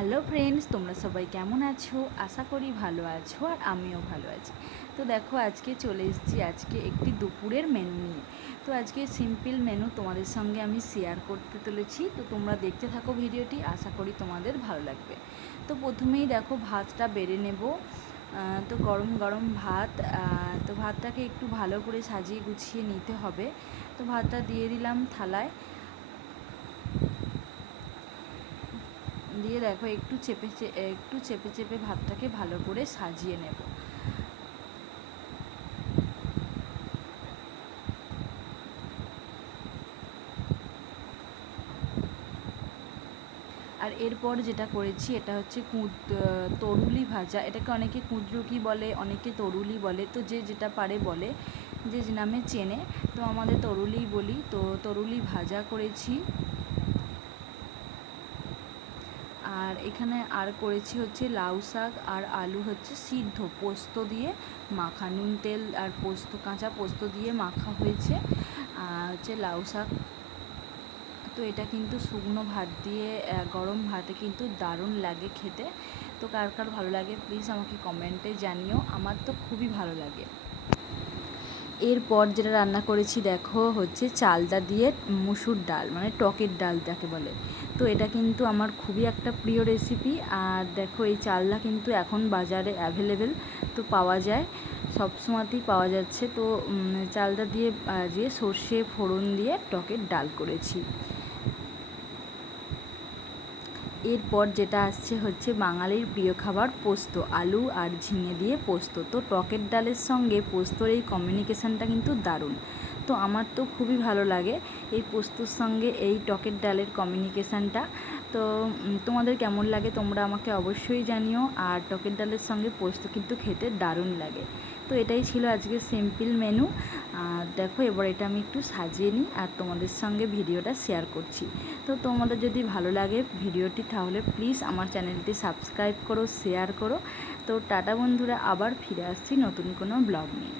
Hello friends, তোমরা সবাই কেমন আছো? আশা করি ভালো আছো আর আমিও ভালো আছি। তো দেখো, আজকে চলে এসেছি একটি দুপুরের মেনু নিয়ে। তো আজকে সিম্পল মেনু তোমাদের সঙ্গে আমি শেয়ার করতে চলেছি। তো তোমরা দেখতে থাকো ভিডিওটি, আশা করি তোমাদের ভালো লাগবে। তো প্রথমেই দেখো, ভাতটা বেড়ে নেব। তো গরম গরম ভাত, তো ভাতটাকে একটু ভালো করে সাজিয়ে গুছিয়ে নিতে হবে। তো ভাতটা দিয়ে দিলাম থালায়, দিয়ে দেখো একটু চেপে চেপে ভাতটাকে ভালো করে সাজিয়ে নেব। আর এরপর যেটা করেছি, এটা হচ্ছে তরুলি ভাজা। এটাকে অনেকে কুঁদরুকি বলে, অনেকে তরুলি বলে, তো যে যেটা পারে বলে, যে নামে চেনে। তো আমাদের তরুলিই বলি। তো তরুলি ভাজা করেছি। আর এখানে আর করেছি হচ্ছে লাউ শাক আর আলু হচ্ছে সিদ্ধ পোস্ত দিয়ে মাখা, নুন তেল আর পোস্ত, কাঁচা পোস্ত দিয়ে মাখা হয়েছে। হচ্ছে লাউ শাক। তো এটা কিন্তু শুকনো ভাত দিয়ে, গরম ভাতে কিন্তু দারুণ লাগে খেতে। তো কার কার ভালো লাগে প্লিজ আমাকে কমেন্টে জানিও। আমার তো খুবই ভালো লাগে। এরপর যেটা রান্না করেছি দেখো, হচ্ছে চালতা দিয়ে মুসুর ডাল, মানে টকের ডাল যাকে বলে। তো এটা কিন্তু আমার খুবই একটা প্রিয় রেসিপি। আর দেখো, এই চালটা কিন্তু এখন বাজারে অ্যাভেলেবেল, তো পাওয়া যায়, সব সময়তেই পাওয়া যাচ্ছে। তো চালটা দিয়ে সর্ষে ফোড়ন দিয়ে টকের ডাল করেছি। এরপর যেটা আসছে হচ্ছে বাঙালির প্রিয় খাবার পোস্ত, আলু আর ঝিঙে দিয়ে পোস্ত। তো টকের ডালের সঙ্গে পোস্তর এই কমিউনিকেশানটা কিন্তু দারুণ। তো আমার তো খুবই ভালো লাগে এই পোস্তর সঙ্গে এই টকের ডালের কমিউনিকেশানটা। তো তোমাদের কেমন লাগে তোমরা আমাকে অবশ্যই জানিও। আর টকের ডালের সঙ্গে পোস্ত কিন্তু খেতে দারুণ লাগে। তো এটাই ছিল আজকে সিম্পল মেনু। আর দেখো, এবার এটা আমি একটু সাজিয়ে নিই আর তোমাদের সঙ্গে ভিডিওটা শেয়ার করছি। তো তোমাদের যদি ভালো লাগে ভিডিওটি, তাহলে প্লিজ আমার চ্যানেলটি সাবস্ক্রাইব করো, শেয়ার করো। তো টাটা বন্ধুরা, আবার ফিরে আসছি নতুন কোনো ব্লগ নিয়ে।